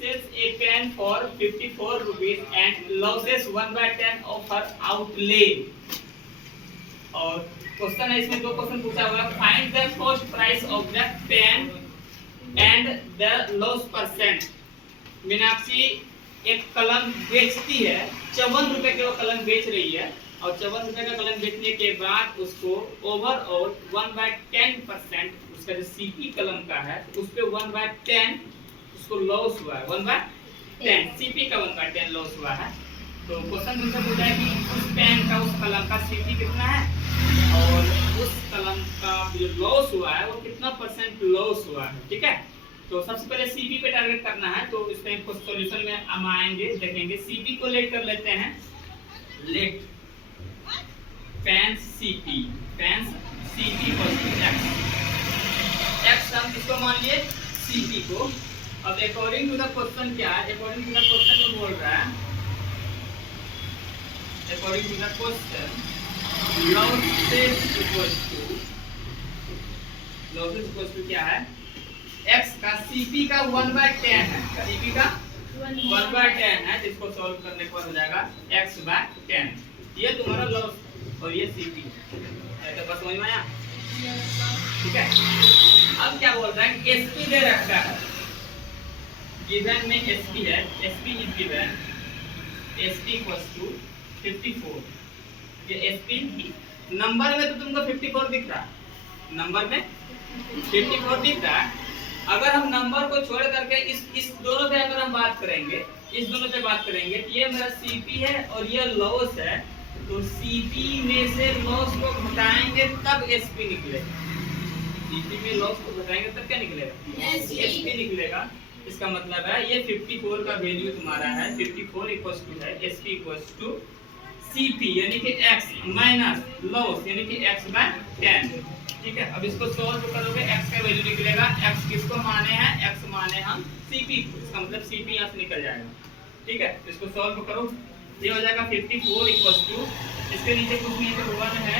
sells a pen for 54 rupees and loses 1/10 of her outlay. और question है, इसमें दो क्वेश्चन पूछा हुआ है, find the cost price of the pen and the loss percent. Meenakshi एक कलम बेचती है, 54 रुपए के वो कलम बेच रही है, और 54 रुपए का कलम बेचने के बाद उसको ओवरऑल 1/10% उसका जो सीपी कलम का है उस पे 1/10 उसको लॉस हुआ है। 1/10 सीपी का 1/10 लॉस हुआ है। तो क्वेश्चन तुमसे पूछा है कि उस पेन का, उस कलम का सीपी कितना है और उस कलम का जो लॉस हुआ है वो कितना परसेंट लॉस हुआ है। ठीक है, तो सबसे पहले सीपी पे टारगेट करना है। तो इसमें कुछ सॉल्यूशन में हम आएंगे, देखेंगे। सीपी को लेट कर लेते हैं, let pens CP, pens CP X, X हम किसको मान लिए, सीपी को। अब अकॉर्डिंग टू द क्वेश्चन क्या है, अकॉर्डिंग टू द क्वेश्चन में बोल रहा है, according to the question losses equal to क्या है, x का सीपी का 1/10 है, सीपी का 1/10 है, जिसको सॉल्व करने के बाद हो जाएगा x/10। ये तुम्हारा लॉस और ये सीपी है। तो बस समझ में आया? ठीक है, अब क्या बोल रहा है, एसपी दे रखा है, गिवन में एसपी है, SP is given, SP equals to 54। ये एसपी नंबर में तो तुमको 54 दिख रहा है, नंबर में 54 दिख रहा है। अगर हम नंबर को छोड़ करके इस दोनों पे अगर हम बात करेंगे, इस दोनों पे बात करेंगे, ये मेरा सीपी है और ये लॉस है, तो सीपी में से लॉस को घटाएंगे तब एसपी निकलेगा। सीपी में लॉस को घटाएंगे तब क्या निकलेगा, एसपी निकलेगा। इसका मतलब है ये 54 का वैल्यू तुम्हारा है, 54 इक्वल्स टू है एसपी इक्वल्स टू सीपी यानी कि x माइनस लॉस यानी कि x/10। ठीक है, अब इसको सॉल्व करोगे x का वैल्यू निकलेगा, x किसको माने हैं, x माने हम cp को, इसका मतलब cp यहां से निकल जाएगा। ठीक है, इसको सॉल्व करो, ये हो जाएगा 54 इक्वल्स टू, इसके नीचे कुछ नहीं तो 1 है,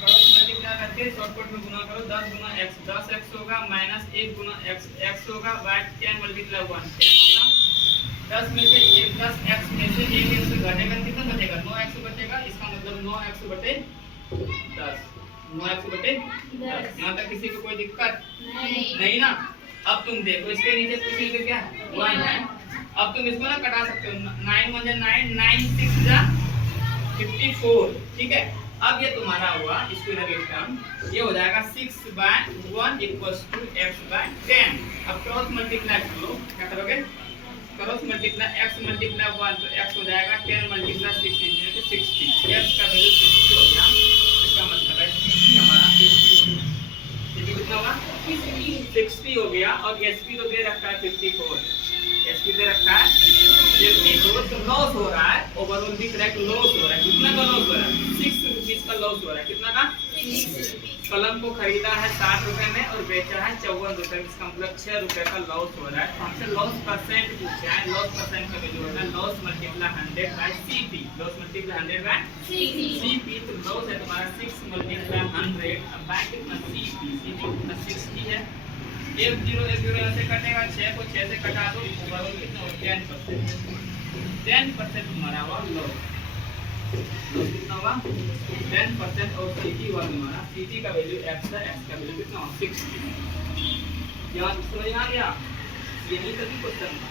क्रॉस मल्टीप्लाई करके शॉर्टकट में गुना करो, 10 गुना x 10x होगा, माइनस 1 गुना x x होगा, बाय 10 मल्टीप्लाई 1 10 होगा, 10 में से 1 10x में से 1x घटेगा, कितना बचेगा, 9x बचेगा। इसका मतलब 9x बटे 10, 9x बटे 10। यहाँ तक किसी को कोई दिक्कत नहीं ना? अब तुम देखो इसके नीचे कुछ नहीं तो क्या 1 है, अब तुम इसको ना कटा सकते हो, 9 1 9 9 6 जा 54। ठीक है, अब ये तुम्हारा हुआ स्क्वायर टर्म, ये हो जाएगा 6/1 इक्वल्स टू x/10। अब क्रॉस मल्टीप्लाई करो, क्या करोगे, क्रॉस मल्टीप्लाई x मल्टीप्लाई 1 तो x हो जाएगा 10 मल्टीप्लाई 6 यानी कि 60, x का वैल्यू 60 हो गया। इसका मतलब है cp हमारा 60, cp कितना होगा 60 हो गया। और sp तो दे रखा है 54, sp दे रखा है 54, तो लॉस हो रहा है, ओवरऑल दिख रहा है कि लॉस हो रहा है। कितना का लॉस हो रहा है, 6 रुपीस का लॉस हो रहा है। कितना का, 6। कलम को खरीदा है 60 रुपए में और बेचा है 54 रुपए, इसका मतलब 6 रुपए का लॉस हो रहा है। तो हमसे लॉस परसेंट पूछा है, लॉस परसेंट का वैल्यू होता है loss multiply 100 bye CP, loss multiply 100 bye CP. तो लॉस है तुम्हारा 6 मल्टीप्लाई 100, अब बाय कितना सीपी, सीपी कितना 60 है। 1 0 ऐसे कटेगा, 6 को 6 से कटा दो, ओवरऑल कितना हो 10%, 10% तुम्हारा हुआ लॉस। लॉस कितना होगा 10%। और सीटी हुआ तुम्हारा, सीटी का वैल्यू x है, x का वैल्यू कितना 60। यहाँ समझ आ गया, यही सभी क्वेश्चन